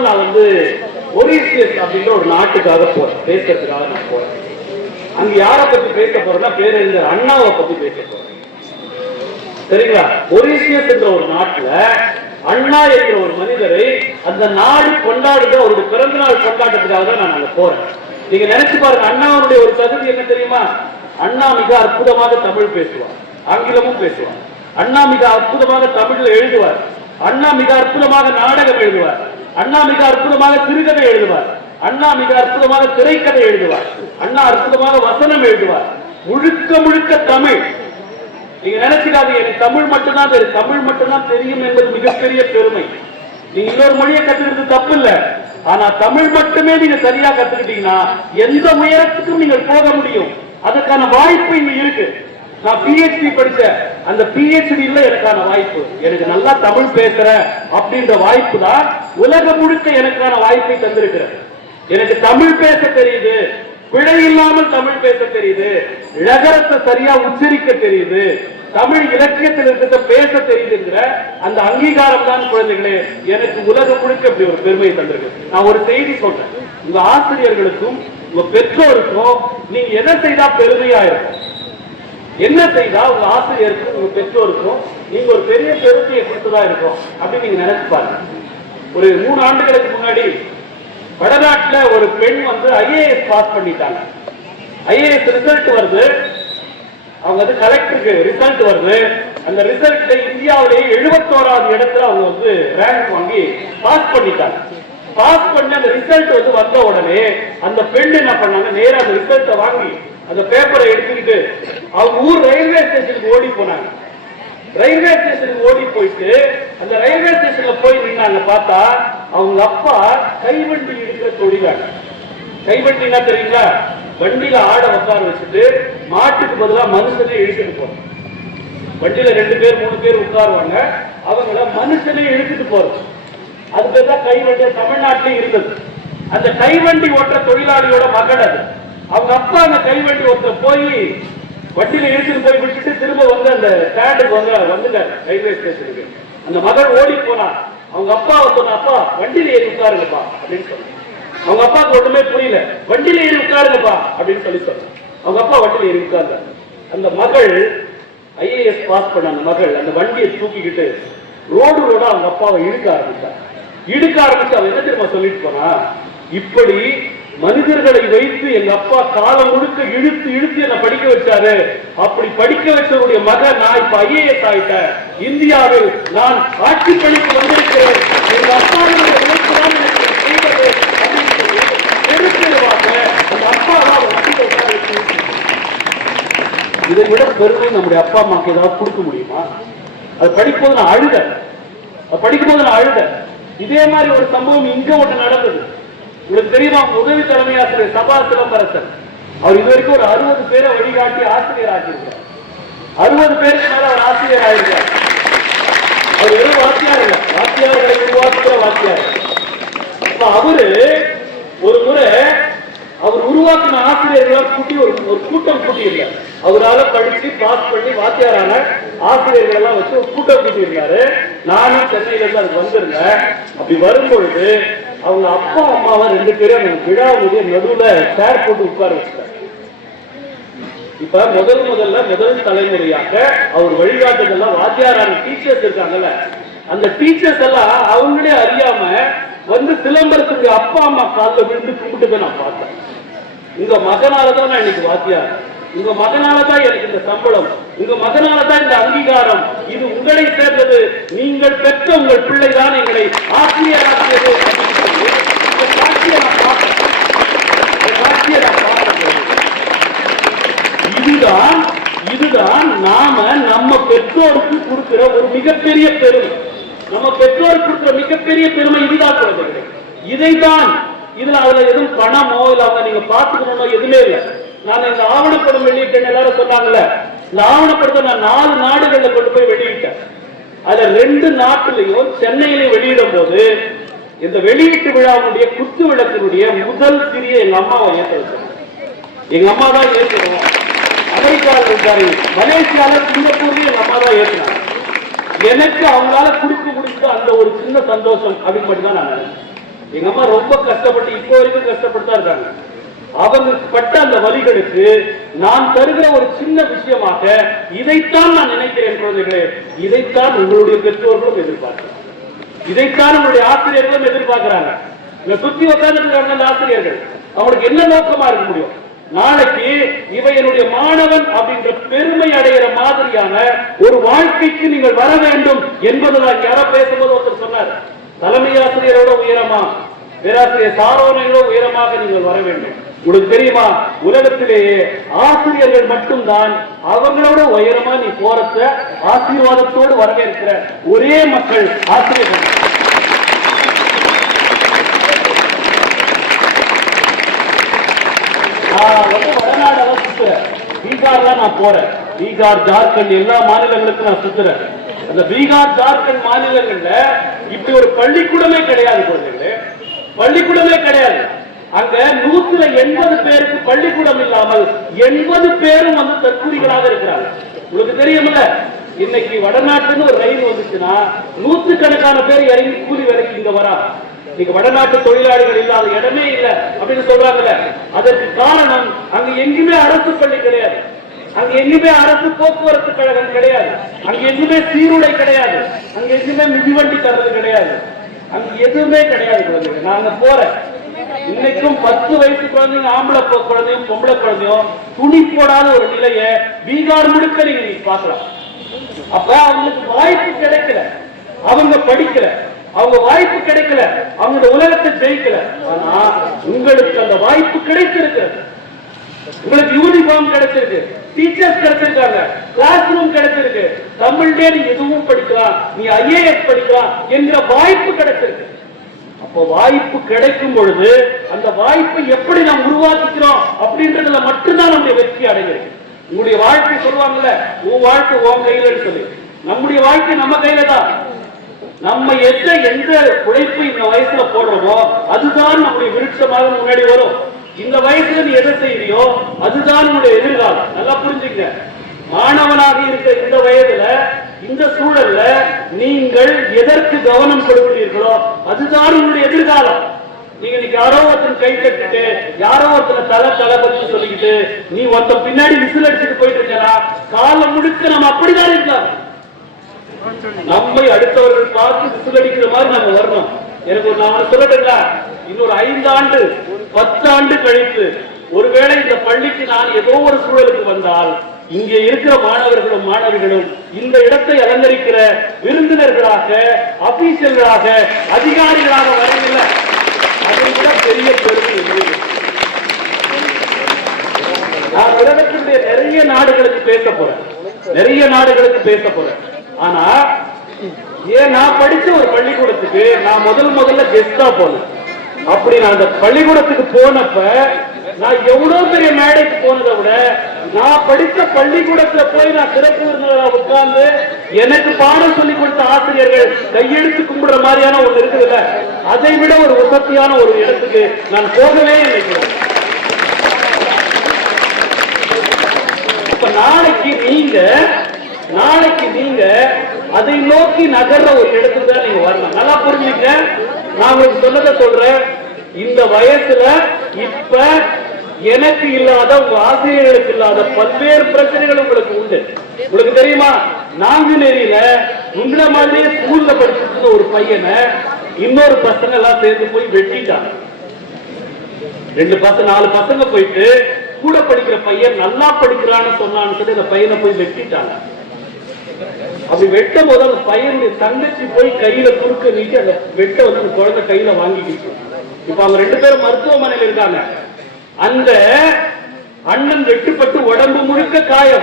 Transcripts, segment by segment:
நாள் நான் வந்து மொரீசியஸ் அப்படின்ற ஒரு நாட்டுக்காக போறேன். பேசுறதுக்காக நான் போறேன். அங்க யாரை பத்தி பேச போறேன்னா பேரறிஞர் அண்ணாவை பத்தி பேச போறேன். சரிங்களா? மொரீசியஸ் என்ற ஒரு நாட்டுல அண்ணா என்ற ஒரு மனிதரை அந்த நாடு கொண்டாடுற அவருடைய பிறந்த நாள் கொண்டாட்டத்துக்காக தான் நான் அங்க போறேன். நீங்க நினைச்சு பாருங்க அண்ணாவுடைய ஒரு தகுதி என்ன தெரியுமா? அண்ணா மிக அற்புதமாக தமிழ் பேசுவார். ஆங்கிலமும் பேசுவார். அண்ணா மிக அற்புதமாக தமிழ்ல எழுதுவார். அண்ணா மிக அற்புதமாக நாடகம் எழுதுவார். அண்ணா மிக அற்புதமாக சிறுகதை எழுதுவார். அண்ணா மிக அற்புதமாக திரைக்கதை எழுதுவார். அண்ணா அற்புதமாக வசனம் எழுதுவார். முழுக்க முழுக்க தமிழ். நீங்க நினைச்சிடாது எனக்கு தமிழ் மட்டும்தான் தெரியும் தமிழ் மட்டும்தான் தெரியும் என்பது மிகப்பெரிய பெருமை. நீங்க இன்னொரு மொழியை கத்துக்கிறது தப்பு இல்ல ஆனா தமிழ் மட்டுமே நீங்க சரியா கத்துக்கிட்டீங்கன்னா எந்த உயரத்துக்கும் நீங்கள் போக முடியும். அதுக்கான வாய்ப்பு இங்க இருக்கு. நான் பிஹெச்டி படிச்ச அந்த பிஹெச்டில எனக்கான வாய்ப்பு. எனக்கு நல்லா தமிழ் பேசுறேன் அப்படின்ற வாய்ப்பு தான் உலகம் முழுக்க எனக்கான வாய்ப்பை தந்திருக்கிறேன் எனக்கு தமிழ் பேச தெரியுது. பிழை இல்லாமல் தமிழ் பேச தெரியுது. நகரத்தை சரியா உச்சரிக்க தெரியுது. தமிழ் இலக்கியத்தில் இருக்கிறத பேச தெரியுதுங்கிற அந்த அங்கீகாரம் தான் குழந்தைகளே எனக்கு உலகம் முழுக்க இப்படி ஒரு பெருமையை தந்திருக்கு நான் ஒரு செய்தி சொல்றேன். உங்க ஆசிரியர்களுக்கும் உங்க பெற்றோருக்கும் நீங்க எதை செய்தா பெருமையா இருக்கும்? என்ன செய்தா உங்க ஆசிரியருக்கும் உங்க பெற்றோருக்கும் நீங்க ஒரு பெரிய பெருமையை கொடுத்ததா இருக்கும்? அப்படின்னு நீங்க நினைச்சு பாருங்க. ஒரு மூணு ஆண்டுகளுக்கு முன்னாடி வடநாட்டுல ஒரு பெண் வந்து ஐஏஎஸ் பாஸ் பண்ணிட்டாங்க. ஐஏஎஸ் ரிசல்ட் வருது. அவங்க வந்து கலெக்டருக்கு ரிசல்ட் வருது. அந்த ரிசல்ட்ல இந்தியாவிலேயே எழுபத்தோராவது இடத்துல அவங்க வந்து ரேங்க் வாங்கி பாஸ் பண்ணிட்டாங்க. பாஸ் பண்ணி அந்த ரிசல்ட் வந்து வந்த உடனே அந்த பெண் என்ன பண்ணாங்க? நேரா அந்த ரிசல்ட்டை வாங்கி அந்த பேப்பரை எடுத்துக்கிட்டு அவங்க ஊர் ரயில்வே ஸ்டேஷனுக்கு ஓடி போனாங்க. ரயில்வே ஸ்டேஷனுக்கு ஓடி போயிட்டு அந்த ரயில்வே ஸ்டேஷன்ல போய் நின்னாங்க பார்த்தா அவங்க அப்பா கைவண்டி இருக்கிற தொழிலாளி. என்ன தெரியுங்களா? வண்டியில ஆட உட்கார வச்சுட்டு மாட்டுக்கு பதிலா மனுஷனே இழுத்துட்டு போறோம் வண்டியில ரெண்டு பேர் மூணு பேர் உட்காருவாங்க. அவங்கள மனுஷனே இழுத்துட்டு போறது அது பேர் தான் கைவண்டி. தமிழ்நாட்டிலே இருந்தது. அந்த கைவண்டி ஓட்டுற தொழிலாளியோட மகன் அது. அவங்க அப்பா அந்த கைவண்டி ஓட்டுற போய் வண்டியில இழுத்துட்டு போய் விட்டுட்டு திரும்ப வந்து அந்த ஸ்டாண்டுக்கு வந்து வந்துட்டார் ரயில்வே ஸ்டேஷனுக்கு. அந்த மகன் ஓடி போனா அவங்க அப்பாவை சொன்ன அப்பா வண்டியில ஏறி உட்காருங்கப்பா அப்படின்னு சொன்னாங்க அவங்க அப்பாவுக்கு ஒண்ணுமே புரியல. வண்டியில ஏறி உட்காருங்கப்பா அப்படின்னு சொல்லி சொன்னாங்க அவங்க அப்பா வண்டியில ஏறி உட்கார்ந்தார். அந்த மகள் ஐஏஎஸ் பாஸ் பண்ண அந்த மகள் அந்த வண்டியை தூக்கிக்கிட்டு ரோடு ரோடா அவங்க அப்பாவை இழுக்க ஆரம்பிச்சார் இழுக்க ஆரம்பிச்சு அவன் என்ன தெரியுமா சொல்லிட்டு போனா இப்படி மனிதர்களை வைத்து எங்க அப்பா காலம் முழுக்க இழுத்து இழுத்து என்ன படிக்க வச்சாரு. அப்படி படிக்க வச்சவருடைய மக நான் இப்ப ஐஏஎஸ் ஆயிட்டேன். இந்தியாவில் நான் ஆட்சி பணிக்கு வந்திருக்கிறேன். எங்க அப்பா இதை விட பெருமை நம்முடைய அப்பா அம்மாக்கு ஏதாவது கொடுக்க முடியுமா? அது படிக்கும்போது நான் அழுதேன். அது படிக்கும்போது நான் அழுதேன். இதே மாதிரி ஒரு சம்பவம் இங்க ஒன்று நடந்தது. உங்களுக்கு தெரியுமா உதவி தலைமை ஆசிரியர் சபா சிலம்பரசன் அவர் இது வரைக்கும் ஒரு அறுபது பேரை வழிகாட்டி ஆசிரியர் ஆக்கியிருக்கார். அறுபது பேருக்கு மேல அவர் ஆசிரியர் ஆயிருக்கார். அவர் வெறும் வாத்தியார் இல்ல வாத்தியார்களை உருவாக்குற வாத்தியார். அப்ப அவரு ஒரு முறை அவர் உருவாக்கின ஆசிரியர்களை கூட்டி ஒரு ஒரு கூட்டம் கூட்டியிருந்தார் அவரால் அவரால படிச்சு பாஸ் பண்ணி வாத்தியாரான ஆசிரியர்கள் எல்லாம் வச்சு ஒரு கூட்டம் கூட்டியிருந்தாரு நானும் சென்னையில இருந்து அதுக்கு வந்திருந்தேன். அப்படி வரும்பொழுது அவங்க அப்பா அம்மாவை ரெண்டு பேரும் விழாவுடைய நடுவுல சேர் போட்டு உட்கார வச்சுட்டாங்க. இப்ப முதல் முதல்ல முதல் தலைமுறையாக அவர் வழிகாட்டுதெல்லாம் வாத்தியாரான டீச்சர்ஸ் இருக்காங்கல்ல அந்த டீச்சர்ஸ் எல்லாம் அவங்களே அறியாம வந்து சிலம்பரத்துக்கு அப்பா அம்மா காலில் விழுந்து கும்பிட்டு போய் நான் பார்த்தேன். உங்க மகனால தான் நான் இன்னைக்கு வாத்தியார். உங்க மகனால தான் எனக்கு இந்த சம்பளம். உங்க மகனால தான் இந்த அங்கீகாரம். இது உங்களை சேர்ந்தது. நீங்கள் பெற்ற உங்கள் பிள்ளைதான் எங்களை ஆசிரியர் அப்படின்னு சொல்லி இந்த காட்சியை நான் பார்த்தேன் இந்த காட்சியை நான் பார்த்தேன் இதுதான் இதுதான் நாம நம்ம பெற்றோருக்கு கொடுக்கிற ஒரு மிகப்பெரிய பெருமை. நம்ம பெற்றோருக்கு கொடுக்கிற மிகப்பெரிய பெருமை இதுதான் குழந்தைகளே. இதைதான் இதுல அதுல எதுவும் பணமோ இல்ல அதை நீங்க பாத்துக்கணுமோ எதுவுமே இல்லை. நான் இந்த ஆவணப்படம் வெளியிட்டேன் எல்லாரும் சொன்னாங்கல்ல இந்த ஆவணப்படத்தை நான் நாலு நாடுகள்ல கொண்டு போய் வெளியிட்டேன். அதுல ரெண்டு நாட்டிலையும் சென்னையிலையும் வெளியிடும் போது இந்த வெளியீட்டு விழாவுடைய குத்து விளக்கினுடைய முதல் சிறிய எங்க அம்மாவை ஏற்ற எங்க அம்மா தான் ஏற்றணும் அமெரிக்காவில் இருக்காரு மலேசியால சிங்கப்பூர்லயும் எங்க அம்மா தான் ஏற்றினாங்க எனக்கு அவங்களால கொடுக்க முடிஞ்ச அந்த ஒரு சின்ன சந்தோஷம் அப்படின்னு மட்டும் தான் நான் நினைச்சேன். எங்க அம்மா ரொம்ப கஷ்டப்பட்டு இப்போ வரைக்கும் கஷ்டப்பட்டு தான் இருக்காங்க. அவங்க பட்ட அந்த வலிகளுக்கு நான் தருகிற ஒரு சின்ன விஷயமாக இதைத்தான் நான் நினைக்கிறேன் குழந்தைகளே இதைத்தான் உங்களுடைய பெற்றோர்களும் எதிர்பார்க்கிறாங்க. இதைத்தான் உங்களுடைய ஆசிரியர்களும் எதிர்பார்க்கிறாங்க. இங்க சுத்தி உட்கார்ந்து அந்த ஆசிரியர்கள் அவங்களுக்கு என்ன நோக்கமா இருக்க முடியும்? நாளைக்கு இவ என்னுடைய மாணவன் அப்படின்ற பெருமை அடைகிற மாதிரியான ஒரு வாழ்க்கைக்கு நீங்கள் வர வேண்டும் என்பதுதான் யாரோ பேசும்போது ஒருத்தர் சொன்னார். தலைமை ஆசிரியரோட உயரமா? பேராசிரியர் சாரோனையோட உயரமாக நீங்கள் வர வேண்டும்? உங்களுக்கு தெரியுமா? உலகத்திலேயே ஆசிரியர்கள் மட்டும்தான் அவங்களோட உயரமா நீ போறத ஆசீர்வாதத்தோடு வரவேற்கிற ஒரே மக்கள் ஆசிரியர்கள் நான் வந்து வடநாடெல்லாம் பீகார்லாம் நான் போறேன். பீகார் ஜார்க்கண்ட் எல்லா மாநிலங்களுக்கும் நான் சுத்துறேன். அந்த பீகார் ஜார்க்கண்ட் மாநிலங்கள்ல இப்படி ஒரு பள்ளிக்கூடமே கிடையாது குழந்தைகளே. பள்ளிக்கூடமே கிடையாது. அங்க நூத்துல எண்பது பேருக்கு பள்ளிக்கூடம் இல்லாமல் எண்பது பேரும் வந்து தற்கூரிகளாக இருக்கிறாங்க. உங்களுக்கு தெரியுமில்ல இன்னைக்கு வடநாட்டுன்னு ஒரு ரயில் வந்துச்சுன்னா நூத்து கணக்கான பேர் இறங்கி கூலி வேலைக்கு இங்க வரா இன்னைக்கு வடநாட்டு தொழிலாளிகள் இல்லாத இடமே இல்லை அப்படின்னு சொல்றாங்கல்ல. அதற்கு காரணம் அங்க எங்குமே அரசு பள்ளி கிடையாது. அங்க எங்குமே அரசு போக்குவரத்து கழகம் கிடையாது. அங்க எங்குமே சீருடை கிடையாது. அங்க எங்குமே மிதிவண்டி தர்றது கிடையாது. அங்க எதுவுமே கிடையாது குழந்தைங்க நான் அங்க போறேன். இன்னைக்கும் பத்து வயசு குழந்தைங்க ஆம்பளை குழந்தையும் பொம்பளை குழந்தையும் துணி போடாத ஒரு நிலைய பீகார் முழுக்க நீங்க பாக்கலாம் அப்ப அவங்களுக்கு வாய்ப்பு கிடைக்கல. அவங்க படிக்கல. அவங்க வாய்ப்பு கிடைக்கல. அவங்க உலகத்தை ஜெயிக்கல. ஆனா உங்களுக்கு அந்த வாய்ப்பு கிடைத்திருக்கு. உங்களுக்கு யூனிஃபார்ம் கிடைச்சிருக்கு டீச்சர்ஸ் கிடைச்சிருக்காங்க கிளாஸ் ரூம் கிடைச்சிருக்கு தமிழ்லே நீ எதுவும் படிக்கலாம். நீ ஐஏஎஸ் படிக்கலாம் என்கிற வாய்ப்பு கிடைச்சிருக்கு அப்போ வாய்ப்பு கிடைக்கும் பொழுது அந்த வாய்ப்பை எப்படி நாம் உருவாக்கிக்கிறோம் அப்படின்றதுல மட்டும்தான் நம்முடைய வெற்றி அடைகிறது உங்களுடைய வாழ்க்கை சொல்லுவாங்கல்ல உன் வாழ்க்கை உன் கையிலன்னு சொல்லி. நம்முடைய வாழ்க்கை நம்ம கையில தான் நம்ம எந்த எந்த உழைப்பு இந்த வயசுல போடுறோமோ அதுதான் நம்முடைய விருட்சமாக முன்னாடி வரும். இந்த வயசுல நீ எதை செய்யறியோ அதுதான் உன்னுடைய எதிர்காலம். நல்லா புரிஞ்சுங்க. மாணவனாக இருக்க இந்த வயதுல இந்த சூழல்ல நீங்கள் எதற்கு கவனம் கொடுக்கிறீர்களோ அதுதான் உங்களுடைய எதிர்காலம். நீங்க இன்னைக்கு யாரோ ஒருத்தன் கை கட்டிட்டு யாரோ ஒருத்தனை தலை தலை பற்றி சொல்லிக்கிட்டு நீ ஒருத்த பின்னாடி விசில் அடிச்சுட்டு போயிட்டு இருக்கா காலம் முழுக்க நம்ம அப்படிதான் இருக்கலாம். அடுத்தவர்கள் பார்த்து விசிலடிக்கிற மாதிரி நம்ம வரணும் எனக்கு ஒரு நான் சொல்லட்டுங்களா? இன்னொரு ஐந்தாண்டு பத்தாண்டு கழித்து ஒருவேளை இந்த பள்ளிக்கு நான் ஏதோ ஒரு சூழலுக்கு வந்தால் இங்கே இருக்கிற மாணவர்களும் மாணவிகளும் இந்த இடத்தை அலங்கரிக்கிற விருந்தினர்களாக அபிஷியல்களாக அதிகாரிகளாக வரவில்லை. அதை விட பெரிய பெருமை நான் உலகத்தினுடைய நிறைய நாடுகளுக்கு பேச போறேன். நிறைய நாடுகளுக்கு பேச போறேன். ஆனா ஏன் நான் படிச்ச ஒரு பள்ளிக்கூடத்துக்கு நான் முதல் முதல்ல கெஸ்டா போனேன். அப்படி நான் அந்த பள்ளிக்கூடத்துக்கு போனப்ப நான் எவ்வளவு பெரிய மேடைக்கு போனதை விட நான் படித்த பள்ளிக்கூடத்துல போய் நான் சிறப்பு விருந்தினரா உட்கார்ந்து எனக்கு பாடம் சொல்லி கொடுத்த ஆசிரியர்கள் கையெழுத்து கும்பிடுற மாதிரியான ஒண்ணு இருக்குதுல்ல அதை விட ஒரு உசத்தியான ஒரு இடத்துக்கு நான் போகவே நினைக்கிறேன் இப்ப நாளைக்கு நீங்க நாளைக்கு நீங்க அதை நோக்கி நகர்ற ஒரு இடத்துக்கு தான் நீங்க வரணும். நல்லா புரிஞ்சுக்க நான் உங்களுக்கு சொன்னதை சொல்றேன். இந்த வயசுல இப்ப எனக்கு இல்லாத உங்க ஆசிரியர்களுக்கு இல்லாத பல்வேறு பிரச்சனைகள் உங்களுக்கு உண்டு. உங்களுக்கு தெரியுமா? நாங்குநேரியில உங்களை மாதிரியே ஸ்கூல்ல படிச்சிருந்த ஒரு பையனை இன்னொரு பசங்க எல்லாம் சேர்ந்து போய் வெட்டிட்டாங்க ரெண்டு பசங்க நாலு பசங்க போயிட்டு கூட படிக்கிற பையன் நல்லா படிக்கிறான்னு சொன்னான்னு சொல்லி அந்த பையனை போய் வெட்டிட்டாங்க. அப்படி வெட்டும் போது அந்த பையனுடைய தங்கச்சி போய் கையில குறுக்க நீட்டி அந்த வெட்ட வந்து அந்த குழந்தை கையில வாங்கிக்கிட்டு இப்ப அவங்க ரெண்டு பேரும் மருத்துவமனையில இருக்காங்க. அந்த அண்ணன் வெட்டுப்பட்டு உடம்பு முழுக்க காயம்.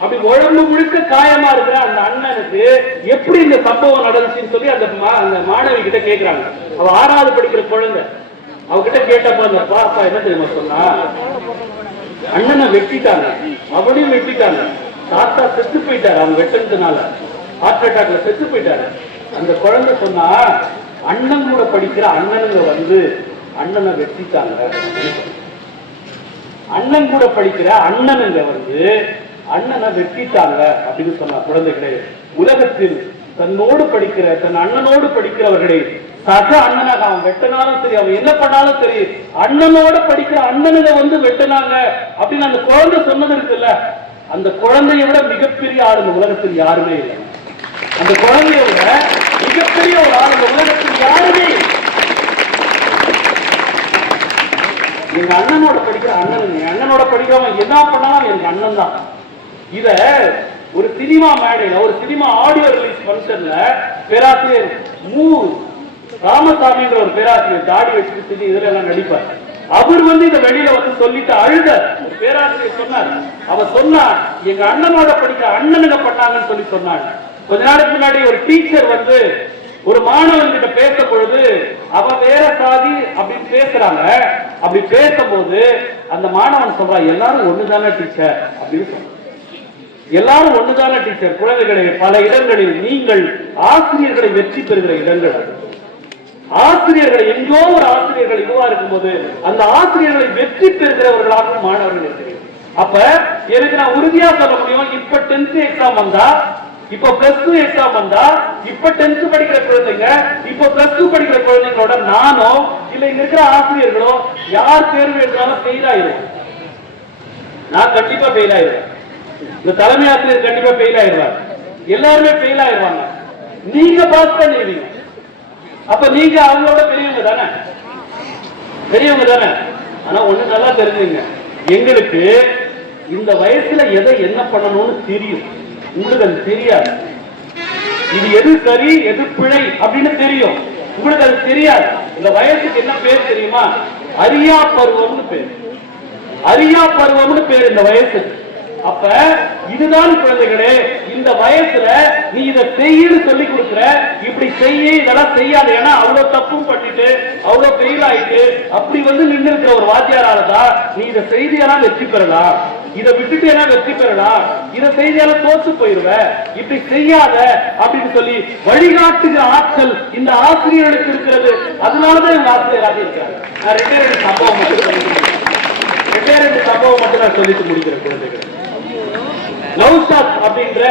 அப்படி உடம்பு முழுக்க காயமா இருக்கிற அந்த அண்ணனுக்கு எப்படி இந்த சம்பவம் நடந்துச்சுன்னு சொல்லி அந்த மா- அந்த மாணவி கிட்ட கேக்குறாங்க. அவ ஆறாவது படிக்கிற குழந்தை. அவகிட்ட கேட்டப்ப அந்த பாப்பா என்ன தெரியுமா சொன்னா? அண்ணனை வெட்டிட்டாங்க. அவனையும் வெட்டிட்டாங்க. தாத்தா செத்து போயிட்டாரு அவங்க வெட்டினதுனால. ஹார்ட் அட்டாக்ல செத்து போயிட்டாரு. அந்த குழந்தை சொன்னா அண்ணன் கூட படிக்கிற அண்ணனுங்க வந்து அண்ணனை வெட்டிட்டாங்க. அண்ணன் கூட படிக்கிற அண்ணனுங்க வந்து அண்ணனை வெட்டிட்டாங்க. அப்படின்னு சொன்னா குழந்தைகளே உலகத்தில் தன்னோடு படிக்கிற தன் அண்ணனோடு படிக்கிறவர்களை சக அண்ணனாக அவன் வெட்டினாலும் சரி அவன் என்ன பண்ணாலும் சரி அண்ணனோட படிக்கிற அண்ணனுங்க வந்து வெட்டினாங்க அப்படின்னு அந்த குழந்தை சொன்னது இருக்குல்ல அந்த குழந்தைய விட மிகப்பெரிய ஆள் இந்த உலகத்தில் யாருமே இல்லை. அந்த குழந்தையோட மிகப்பெரிய ஒரு ஆள் இந்த உலகத்தில் யாருமே எங்க அண்ணனோட படிக்கிற அண்ணன் எங்க அண்ணனோட படிக்கிறவன் என்ன பண்ணாலும் எங்க அண்ணன் தான். இத ஒரு சினிமா மேடையில ஒரு சினிமா ஆடியோ ரிலீஸ் ஃபங்க்ஷன்ல பேராசிரியர் மூ. ராமசாமின்ற ஒரு பேராசிரியர் தாடி வச்சுட்டு சொல்லி இதுல எல்லாம் நடிப்பார். அவர் வந்து இந்த வெளியில வந்து சொல்லிட்டு அழுத பேராசிரியர் சொன்னார். அவர் சொன்னார் எங்க அண்ணனோட படிக்கிற அண்ணனுங்க பண்ணாங்கன்னு சொல்லி சொன்னாங்க. கொஞ்ச நாளைக்கு முன்னாடி ஒரு டீச்சர் வந்து ஒரு மாணவன் கிட்ட பேச பொழுது அவன் வேற சாதி அப்படின்னு பேசுறாங்க. அப்படி பேசும்போது அந்த மாணவன் சொல்றான் எல்லாரும் ஒண்ணுதானே டீச்சர் அப்படின்னு சொல்றான் எல்லாரும் ஒண்ணுதானே டீச்சர் குழந்தைகளை பல இடங்களில் நீங்கள் ஆசிரியர்களை வெற்றி பெறுகிற இடங்கள் ஆசிரியர்களை எங்கோ ஒரு ஆசிரியர்கள் இதுவா இருக்கும்போது அந்த ஆசிரியர்களை வெற்றி பெறுகிறவர்களாக மாணவர்கள் இருக்கிறீர்கள். அப்ப எனக்கு நான் உறுதியா சொல்ல முடியும் இப்ப டென்த் எக்ஸாம் வந்தா இப்ப பிளஸ் டூ எக்ஸாம் வந்தா இப்ப டென்த் படிக்கிற குழந்தைங்க இப்ப பிளஸ் டூ படிக்கிற குழந்தைங்களோட நானோ இல்ல இங்க இருக்கிற ஆசிரியர்களோ யார் தேர்வு எடுத்தாலும் ஃபெயில் ஆயிரும். நான் கண்டிப்பா ஃபெயில் ஆயிடுவேன் இந்த தலைமை ஆசிரியர் கண்டிப்பா ஃபெயில் ஆயிடுவார். எல்லாருமே ஃபெயில் ஆயிடுவாங்க. நீங்க பாஸ் பண்ணிடுவீங்க. அப்ப நீங்க அவங்களோட பெரியவங்க தானே? பெரியவங்க தானே? ஆனா ஒண்ணு நல்லா தெரிஞ்சுங்க. எங்களுக்கு இந்த வயசுல எதை என்ன பண்ணணும்னு தெரியும். உங்களுக்கு அது தெரியாது. இது எது சரி எது பிழை அப்படின்னு தெரியும். உங்களுக்கு அது தெரியாது. இந்த வயசுக்கு என்ன பேர் தெரியுமா? அரியா பருவம்னு பேர். அரியா பருவம்னு பேர் இந்த வயசு அப்ப இதுதான் குழந்தைகளே இந்த வயசுல நீ இதை செய்யு சொல்லி கொடுக்குற. இப்படி செய்ய இதெல்லாம் செய்யாது. ஏன்னா அவ்வளவு தப்பும் பண்ணிட்டு அவ்வளவு ஃபெயில் ஆயிட்டு அப்படி வந்து நின்று இருக்கிற ஒரு வாத்தியாரால தான் நீ இதை செய்தியெல்லாம் வெற்றி பெறலாம். இதை விட்டுட்டு என்ன வெற்றி பெறலாம்? இதை செய்தியால தோத்து போயிருவ. இப்படி செய்யாத அப்படின்னு சொல்லி வழிகாட்டுகிற ஆற்றல் இந்த ஆசிரியர்களுக்கு இருக்கிறது. அதனாலதான் இவங்க ஆசிரியராக இருக்காங்க நான் ரெண்டே ரெண்டு சம்பவம் மட்டும் ரெண்டே ரெண்டு சம்பவம் மட்டும் நான் சொல்லிட்டு முடிக்கிறேன் குழந்தைகள். நௌசாத் அப்படின்ற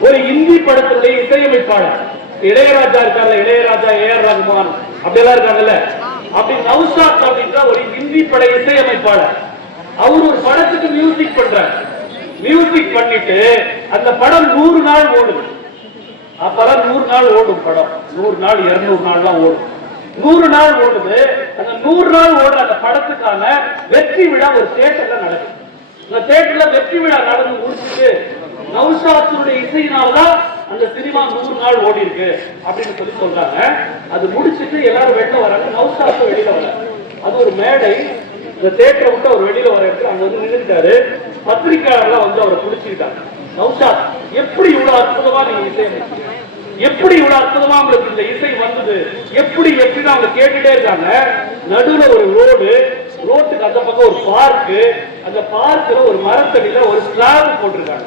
ஒரு இந்தி படத்தினுடைய இசையமைப்பாளர். இளையராஜா இருக்கார்ல இளையராஜா ஏ ஆர் ரகுமான் அப்படியெல்லாம் இருக்காங்கல்ல. அப்படி நௌசாத் அப்படின்ற ஒரு இந்தி பட இசையமைப்பாளர். அவர் ஒரு படத்துக்கு மியூசிக் பண்றார். மியூசிக் பண்ணிட்டு அந்த படம் நூறு நாள் ஓடுது. அப்பதான் நூறு நாள் ஓடும் படம். நூறு நாள் இருநூறு நாள்லாம் ஓடும். நூறு நாள் ஓடுது. அந்த நூறு நாள் ஓடுற அந்த படத்துக்கான வெற்றி விழா ஒரு தேட்டர்ல நடக்குது. இந்த தேட்டர்ல வெற்றி விழா நடந்து முடிச்சுட்டு நௌஷாத்துடைய இசையினால்தான் அந்த சினிமா நூறு நாள் ஓடி இருக்கு அப்படின்னு சொல்லி சொல்றாங்க. அது முடிச்சிட்டு எல்லாரும் வெளில வராங்க. நவுஷாத்து வெளியில வராங்க அது ஒரு மேடை. இந்த தேட்டரை விட்டு அவர் வெளியில வர இடத்துல அங்க வந்து நின்றுட்டாரு பத்திரிகையாளர்லாம் வந்து அவரை பிடிச்சிக்கிட்டாங்க. நவுஷாத் எப்படி இவ்வளவு அற்புதமா நீங்க இசை எப்படி இவ்வளவு அற்புதமா உங்களுக்கு இந்த இசை வந்தது? எப்படி எப்படின்னு அவங்க கேட்டுட்டே இருக்காங்க? நடுவுல ஒரு ரோடு. ரோட்டுக்கு அந்த பக்கம் ஒரு பார்க்கு. அந்த பார்க்ல ஒரு மரத்தடியில ஒரு ஸ்லாப் போட்டிருக்காங்க.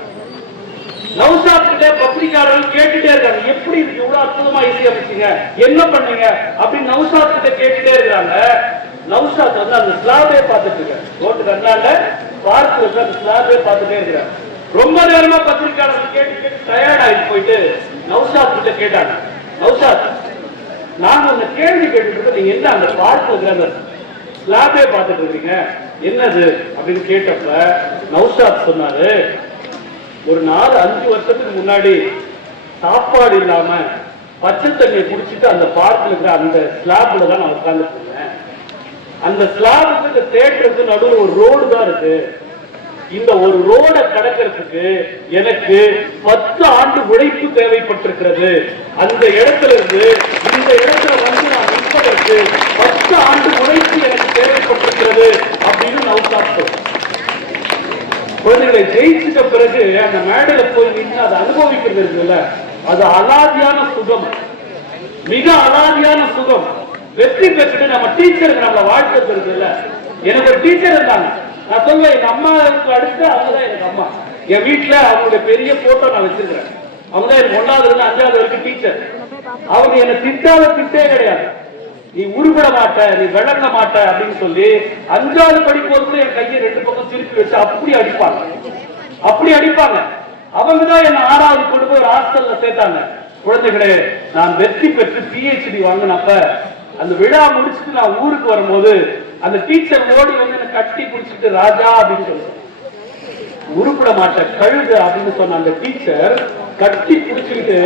நௌசாத் கிட்ட பத்திரிகையாளர்கள் கேட்டுட்டே இருக்காங்க. எப்படி இதுக்கு இவ்வளவு அற்புதமா இசை அமைச்சீங்க என்ன பண்ணீங்க? அப்படின்னு நவுசாத் கிட்ட கேட்டுட்டே இருக்காங்க நௌசாத் வந்து அந்த ஸ்லாபே பார்த்துட்டு இருக்காரு. ரோட்டுக்கு அந்தாண்ட பார்க் இருக்கு அந்த ஸ்லாபே பார்த்துட்டே இருக்கிறார். ரொம்ப நேரமா பத்திரிகையாளர்கள் கேட்டு கேட்டு டயர்ட் ஆகி போயிட்டு நௌசாத் கிட்ட கேட்டாங்க. நௌசாத் நாங்க அந்த கேள்வி கேட்டுட்டு இருக்கோம், நீங்க என்ன அந்த பார்க் ஸ்லாபே பார்த்துட்டு இருக்கீங்க. என்னது? அப்படின்னு கேட்டப்ப நௌசாத் சொன்னாரு ஒரு நாலு அஞ்சு வருஷத்துக்கு முன்னாடி சாப்பாடு இல்லாம பச்சை தண்ணியை குடிச்சிட்டு அந்த பார்க்கில் இருக்கிற அந்த ஸ்லாப்ல தான் நான் உட்கார்ந்துட்டு இருந்தேன். அந்த ஸ்லாபுக்கு இந்த தேட்டருக்கு நடுவில் ஒரு ரோடு தான் இருக்கு. இந்த ஒரு ரோட கடக்கிறதுக்கு எனக்கு பத்து ஆண்டு உழைப்பு தேவைப்பட்டிருக்கிறது. அந்த இடத்துல இருந்து இந்த இடத்துல வந்து நான் நிற்பதற்கு பத்து ஆண்டு உழைப்பு எனக்கு தேவைப்பட்டிருக்கிறது அப்படின்னு நௌசாத் குழந்தைகளை ஜெயிச்சிட்ட பிறகு அந்த மேடையில போய் நின்று அதை அனுபவிக்கிறது இருக்குல்ல அது அலாதியான சுகம். மிக அலாதியான சுகம். வெற்றி பெற்றுட்டு நம்ம டீச்சருக்கு நம்மள வாழ்க்கை இருக்குல்ல. எனக்கு ஒரு டீச்சர் இருந்தாங்க. நான் சொல்லுவேன் எங்க அம்மாவுக்கு அடுத்து அவங்கதான் எனக்கு அம்மா. என் வீட்டுல அவங்களுடைய பெரிய போட்டோ நான் வச்சிருக்கிறேன். அவங்க தான் எனக்கு ஒன்னாவது இருந்து அஞ்சாவது வரைக்கும் டீச்சர் அவங்க என்ன திட்டாத திட்டே கிடையாது. நீ உருப்பட மாட்ட நீ விளங்க மாட்ட அப்படின்னு சொல்லி அஞ்சாவது படிப்போது என் கையை ரெண்டு பக்கம் திருப்பி வச்சு அப்படி அடிப்பாங்க. அப்படி அடிப்பாங்க. அவங்க தான் என்ன ஆறாவது கொண்டு போய் ஒரு ஹாஸ்டல்ல சேர்த்தாங்க. குழந்தைகளே நான் வெற்றி பெற்று பிஹெச்டி வாங்கினப்ப அந்த விழா முடிச்சுட்டு நான் ஊருக்கு வரும்போது அந்த டீச்சர் ஓடி வந்து என்ன கட்டி பிடிச்சிட்டு ராஜா அப்படின்னு சொல்லுவாங்க. உருப்பிட மாட்ட கழுகு அப்படின்னு சொன்ன அந்த டீச்சர் கட்டி பிடிச்சிக்கிட்டு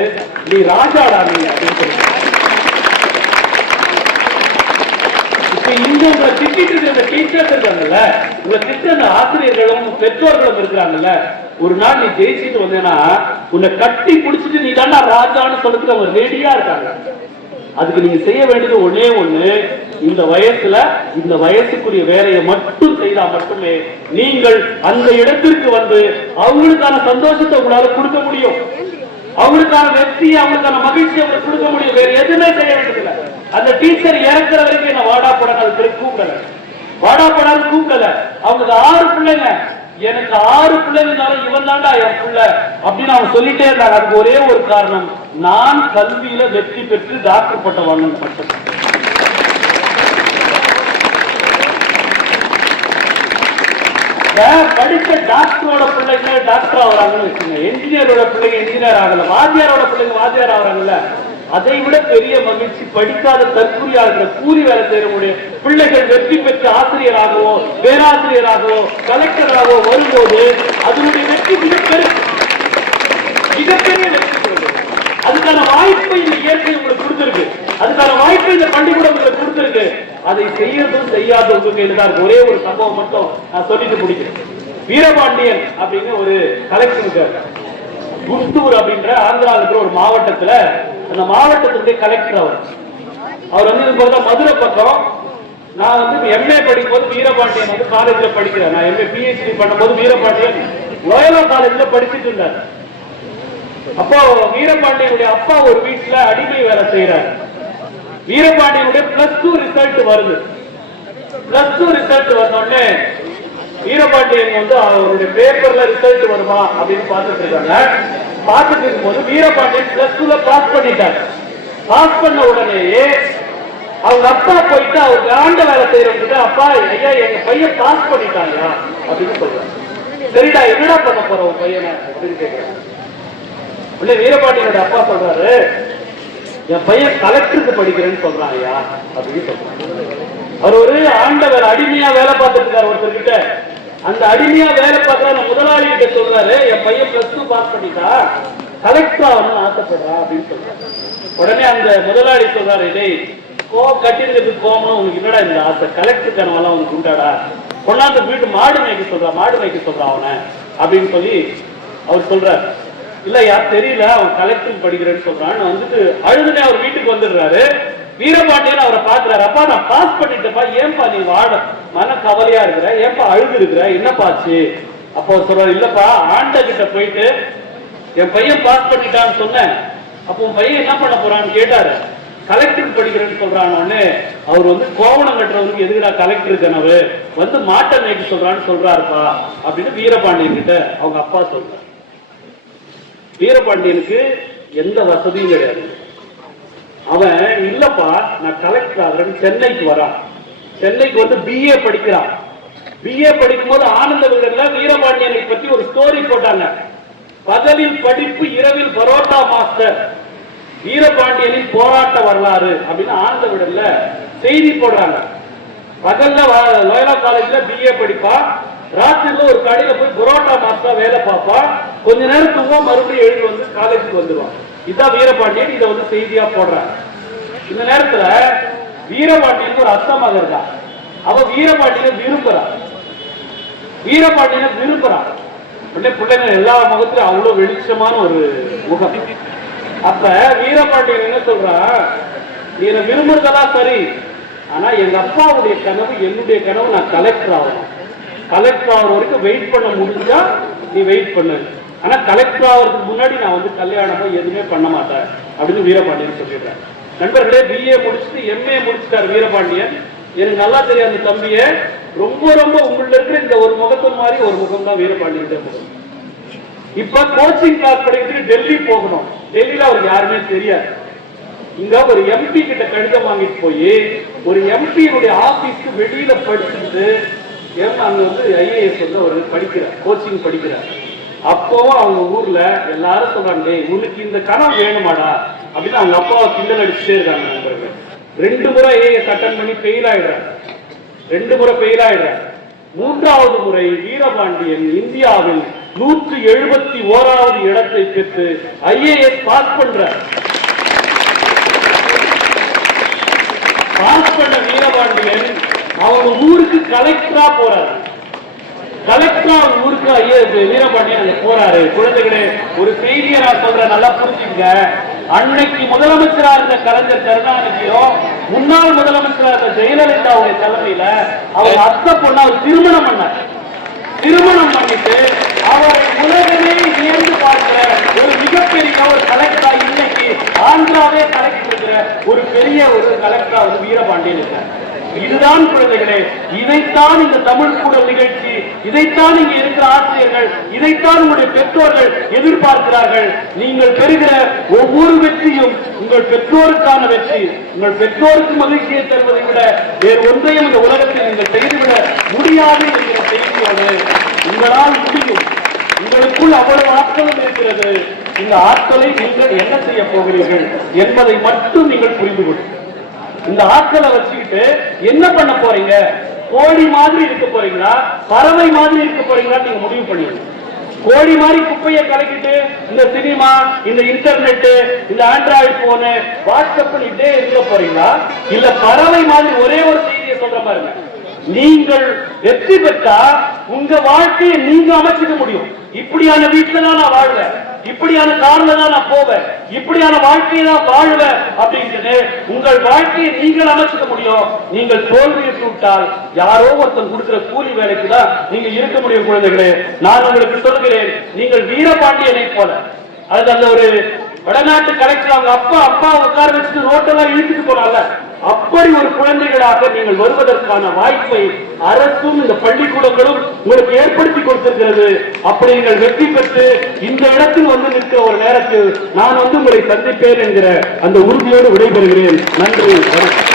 நீ ராஜாடா நீ? அப்படின்னு சொல்லி இந்த உங்களை திட்டிட்டு இருக்கிற இந்த டீச்சர்ஸ் இருக்காங்கல்ல உங்களை திட்ட அந்த ஆசிரியர்களும் பெற்றோர்களும் இருக்கிறாங்கல்ல ஒரு நாள் நீ ஜெயிச்சுட்டு வந்தேன்னா உன்னை கட்டி பிடிச்சிட்டு நீ தாண்டா ராஜான்னு சொல்றதுக்கு அவங்க ரெடியா இருக்காங்க. அதுக்கு நீங்க செய்ய வேண்டியது ஒன்னே ஒண்ணு இந்த வயசுல இந்த வயசுக்குரிய வேலையை மட்டும் செய்தா மட்டுமே நீங்கள் அந்த இடத்திற்கு வந்து அவங்களுக்கான சந்தோஷத்தை உங்களால கொடுக்க முடியும். அவங்களுக்கான வெற்றி அவங்களுக்கான மகிழ்ச்சி அவங்களுக்கு கொடுக்க முடியும். வேற எதுவுமே செய்ய வேண்டியதில்லை. அந்த டீச்சர் இறக்குற வரைக்கும் என்ன வாடா போடான்னு அது கூப்பிடல வாடா போடான்னு கூப்பிடல அவங்களுக்கு ஆறு பிள்ளைங்க. எனக்கு ஆறு பிள்ளைங்கனாலும் இவன் தாண்டா என் பிள்ளை. அப்படின்னு அவன் சொல்லிட்டே இருந்தாங்க. அதுக்கு ஒரே ஒரு காரணம். நான் கல்வியில வெற்றி பெற்று டாக்டர் பட்டம் வாங்கணும் மட்டும் படித்த டாக்டரோட பிள்ளைங்க டாக்டர் ஆகுறாங்கன்னு வச்சுங்க என்ஜினியரோட பிள்ளைங்க என்ஜினியர் ஆகல. வாத்தியாரோட பிள்ளைங்க வாத்தியார் ஆகுறாங்கல்ல. அதை விட பெரிய மகிழ்ச்சி படிக்காத தற்கொலையா இருக்கிற கூலி வேலை செய்யக்கூடிய பிள்ளைகள் வெற்றி பெற்ற ஆசிரியராகவோ பேராசிரியராகவோ கலெக்டராகவோ வரும்போது அதனுடைய வெற்றி மிகப்பெரிய மிகப்பெரிய வெற்றி அதுக்கான வாய்ப்பை இந்த இயற்கை உங்களுக்கு கொடுத்திருக்கு. அதுக்கான வாய்ப்பை இந்த பள்ளிக்கூடம் உங்களுக்கு கொடுத்திருக்கு. அதை செய்யறதும் செய்யாத உங்க கையில தான் ஒரே ஒரு சம்பவம் மட்டும் நான் சொல்லிட்டு முடிக்கிறேன். வீரபாண்டியன் அப்படின்னு ஒரு கலெக்டர் இருக்காரு. குண்டூர் அப்படின்ற ஆந்திராவில் இருக்கிற ஒரு மாவட்டத்துல அந்த மாவட்டத்துக்கு கலெக்டர் அவர். அவர் வந்து இது போல மதுரை பக்கம் நான் வந்து எம்ஏ படிக்கும் போது வீரபாண்டியன் வந்து காலேஜில் படிக்கிறேன் நான் எம்ஏ பிஹெச்டி பண்ணும்போது வீரபாண்டியன் லோயலா காலேஜில் படிச்சுட்டு இருந்தார். அப்போ வீரபாண்டியனுடைய அப்பா ஒரு வீட்டில் அடிமை வேலை செய்யறாரு வீரபாண்டியனுடைய பிளஸ் டூ ரிசல்ட் வருது. பிளஸ் டூ ரிசல்ட் வந்தோடனே வீரபாண்டியன் வந்து அவருடைய பேப்பர்ல ரிசல்ட் வருமா அப்படின்னு பார்த்துட்டு இருக்காங்க. பார்த்துட்டு இருக்கும்போது வீரபாண்டியன் பிளஸ் டூல பாஸ் பண்ணிட்டார். பாஸ் பண்ண உடனேயே அவங்க அப்பா போயிட்டு அவர் ஆண்ட வேலை செய்யறவங்க அப்பா ஐயா எங்க பையன் பாஸ் பண்ணிட்டாங்க அப்படின்னு சொல்றாங்க சரிடா என்னடா பண்ண போற உன் பையனை? அப்படின்னு கேட்கிறாங்க உள்ள வீரபாண்டியனோட அப்பா சொல்றாரு என் பையன் கலெக்டருக்கு படிக்கிறேன்னு சொல்றான் ஐயா அப்படின்னு சொல்றாங்க அவர் ஒரு ஆண்டவர் அடிமையா வேலை பார்த்துட்டு இருக்காரு ஒருத்தர் கிட்ட அந்த அடிமையா வேலை பார்க்கிற அந்த முதலாளி கிட்ட சொல்றாரு என் பையன் பிளஸ் டூ பாஸ் பண்ணிட்டா கலெக்டர் ஆகணும்னு ஆசைப்படுறா அப்படின்னு சொல்றாரு. உடனே அந்த முதலாளி சொல்றாரு டேய் கோ கட்டிருக்கிறதுக்கு கோமம் உனக்கு என்னடா இந்த ஆசை? கலெக்டர் கனவெல்லாம் உனக்கு உண்டாடா? கொண்டாந்து வீட்டு மாடு மேய்க்க சொல்றா மாடு மேய்க்க சொல்றா அவனை அப்படின்னு சொல்லி அவர் சொல்றாரு. இல்ல யார் தெரியல அவன் கலெக்டர் படிக்கிறேன்னு சொல்றான்னு வந்துட்டு அழுதுனே அவர் வீட்டுக்கு வந்துடுறாரு. வீரபாண்டியன் அவரை பாக்குறாரு அப்பா நான் பாஸ் பண்ணிட்டேப்பா ஏன்பா நீ வாட? மன கவலையா இருக்கிற? ஏன்பா அழுது இருக்கிற? என்னப்பா ஆச்சு? அப்போ அவர் சொல்றாரு இல்லப்பா ஆண்ட கிட்ட போயிட்டு என் பையன் பாஸ் பண்ணிட்டான்னு சொன்னேன். அப்போ உன் பையன் என்ன பண்ண போறான்னு கேட்டாரு. கலெக்டர் படிக்கிறேன்னு சொல்றானே அவர் வந்து கோவணம் கட்டுறவருக்கு நான் கலெக்டர் கனவு? வந்து மாட்டை மேய்க்க சொல்றான்னு சொல்றாருப்பா. அப்படின்னு வீரபாண்டியன் கிட்ட அவங்க அப்பா சொல்றாரு. வீரபாண்டியனுக்கு எந்த வசதியும் கிடையாது. அவன் இல்லப்பா நான் கலெக்டர் ஆகிறேன்னு சென்னைக்கு வரான் சென்னைக்கு வந்து பிஏ படிக்கிறான். பிஏ படிக்கும்போது ஆனந்த விகடன்ல வீரபாண்டியனை பத்தி ஒரு ஸ்டோரி போட்டாங்க. பகலில் படிப்பு இரவில் பரோட்டா மாஸ்டர் வீரபாண்டியனின் போராட்ட வரலாறு அப்படின்னு ஆனந்த விகடன்ல செய்தி போடுறாங்க. பகல்ல லோயலா காலேஜ்ல பிஏ படிப்பா. ராத்திரில ஒரு கடையில போய் பரோட்டா மாஸ்டரா வேலை பார்ப்பா. கொஞ்ச நேரம் மறுபடியும் எழுதி வந்து காலேஜுக்கு வந்துருவான். இதான் வீரபாண்டியன் இதை வந்து செய்தியா போடுறாங்க இந்த நேரத்துல வீரபாண்டியனுக்கு ஒரு அத்தை இருக்கா? அவ வீரபாண்டியனை விரும்புறா. வீரபாண்டியனை விரும்புறான் உடனே பிள்ளைங்க எல்லா முகத்திலும் அவ்வளவு வெளிச்சமான ஒரு முகம். அப்ப வீரபாண்டியன் என்ன சொல்றா? நீ என்ன விரும்புறதெல்லாம் சரி ஆனா எங்க அப்பாவுடைய கனவு என்னுடைய கனவு நான் கலெக்டர் ஆகணும். கலெக்டர் ஆகிற வரைக்கும் வெயிட் பண்ண முடிஞ்சா நீ வெயிட் பண்ணு. ஆனா கலெக்டர் ஆகிறதுக்கு முன்னாடி நான் வந்து கல்யாணமோ எதுவுமே பண்ண மாட்டேன் அப்படின்னு வீரபாண்டியன் சொல்லிடுறேன் நண்பர்களே பிஏ முடிச்சுட்டு எம்ஏ முடிச்சிட்டாரு வீரபாண்டியன். எனக்கு நல்லா தெரியும் அந்த தம்பியை. ரொம்ப ரொம்ப உங்கள்ட்ட இருக்கிற இந்த ஒரு முகத்தை மாதிரி ஒரு முகம் தான் வீரபாண்டியன் முகம் இப்ப கோச்சிங் கிளாஸ் படிக்கிறதுக்கு டெல்லி போகணும். டெல்லியில அவருக்கு யாருமே தெரியாது. இங்க ஒரு எம்பி கிட்ட கடிதம் வாங்கிட்டு போய் ஒரு எம்பியுடைய ஆபீஸ்க்கு வெளியில படிச்சுட்டு ஏன் அங்க வந்து ஐஏஎஸ் வந்து அவர் படிக்கிறார் கோச்சிங் படிக்கிறார். அப்போ அவங்க ஊர்ல எல்லாரும் சொல்றாங்க உனக்கு இந்த கணம் வேணுமாடா? அப்படின்னு அவங்க அப்பாவை கிண்டல் அடிச்சுட்டே இருக்காங்க நண்பர்கள். ரெண்டு முறை ஏஎஸ் அட்டன் பண்ணி ஃபெயில் ஆயிடுறாங்க. ரெண்டு முறை ஃபெயில் ஆயிடுறாங்க. மூன்றாவது முறை வீரபாண்டியன் இந்தியாவில் நூற்றி எழுபத்தி ஓராவது இடத்தை பெற்று ஐஏஎஸ் பாஸ் பண்றார். பாஸ் பண்ண வீரபாண்டியன் அவங்க ஊருக்கு கலெக்டரா போறாரு. கலெக்டரா ஊருக்கு ஐயா வீரபாண்டியன் போறாரு. குழந்தைகளே ஒரு செய்தியை நான் சொல்றேன் நல்லா புரிஞ்சுங்க அன்னைக்கு முதலமைச்சரா இருந்த கலைஞர் கருணாநிதியும் முன்னாள் முதலமைச்சரா இருந்த ஜெயலலிதாவுடைய தலைமையில அவங்க அத்தை பொண்ணு அவர் திருமணம் பண்ணார். திருமணம் பண்ணிட்டு அவரை உலகமே வியந்து பார்க்கிற ஒரு மிகப்பெரிய ஒரு கலெக்டரா இன்னைக்கு ஆந்திராவே கலெக்டர் இருக்கிற ஒரு பெரிய ஒரு கலெக்டரா ஒரு வீரபாண்டியன் இருக்கார். இதுதான் குழந்தைகளே இதைத்தான் இந்த தமிழ் கூட நிகழ்ச்சி இதைத்தான் இங்க இருக்கிற ஆசிரியர்கள் இதைத்தான் உங்களுடைய பெற்றோர்கள் எதிர்பார்க்கிறார்கள். நீங்கள் பெறுகிற ஒவ்வொரு வெற்றியும் உங்கள் பெற்றோருக்கான வெற்றி. உங்கள் பெற்றோருக்கு மகிழ்ச்சியை தருவதை விட வேறு ஒன்றையும் இந்த உலகத்தில் நீங்கள் செய்துவிட முடியாது என்கிற செய்தியோடு உங்களால் முடியும். உங்களுக்குள் அவ்வளவு ஆற்றலும் இருக்கிறது. இந்த ஆற்றலை நீங்கள் என்ன செய்ய போகிறீர்கள் என்பதை மட்டும் நீங்கள் புரிந்து கொள்ளுங்கள் இந்த ஆட்களை வச்சுக்கிட்டு என்ன பண்ண போறீங்க? கோழி மாதிரி இருக்க போறீங்களா? பறவை மாதிரி இருக்க போறீங்களா நீங்க முடிவு பண்ணிடுங்க. கோழி மாதிரி குப்பையை கலக்கிட்டு இந்த சினிமா இந்த இன்டர்நெட் இந்த ஆண்ட்ராய்டு போனு வாட்ஸ்அப் இதே இருக்க போறீங்களா? இல்ல பறவை மாதிரி ஒரே ஒரு செய்தியை சொல்ற பாருங்க. நீங்கள் வெற்றி பெற்றா உங்க வாழ்க்கையை நீங்க அமைச்சுக்க முடியும். இப்படியான வீட்டுல தான் நான் வாழ்வேன் இப்படியான கார்ல தான் நான் போவேன். இப்படியான வாழ்க்கையை தான் வாழ்வேன் அப்படின்ட்டு உங்கள் வாழ்க்கையை நீங்கள் அமைச்சுக்க முடியும். நீங்கள் தோல்வியிட்டு விட்டால் யாரோ ஒருத்தன் கொடுக்கிற கூலி வேலைக்கு தான் நீங்க இருக்க முடியும் குழந்தைகளே. நான் உங்களுக்கு சொல்கிறேன் நீங்கள் வீரபாண்டியனை போல. அது அந்த ஒரு வடநாட்டு கலெக்டர் அவங்க அப்பா அப்பா உட்கார வச்சுட்டு ரோட்டெல்லாம் இழுத்துட்டு போனால அப்படி ஒரு குழந்தைகளாக நீங்கள் வருவதற்கான வாய்ப்பை அரசும் இந்த பள்ளிக்கூடங்களும் உங்களுக்கு ஏற்படுத்தி கொடுத்திருக்கிறது. அப்படி நீங்கள் வெற்றி பெற்று இந்த இடத்தில் வந்து நிற்கிற ஒரு நேரத்தில் நான் வந்து உங்களை சந்திப்பேன் என்கிற அந்த உறுதியோடு விடைபெறுகிறேன். நன்றி வணக்கம்.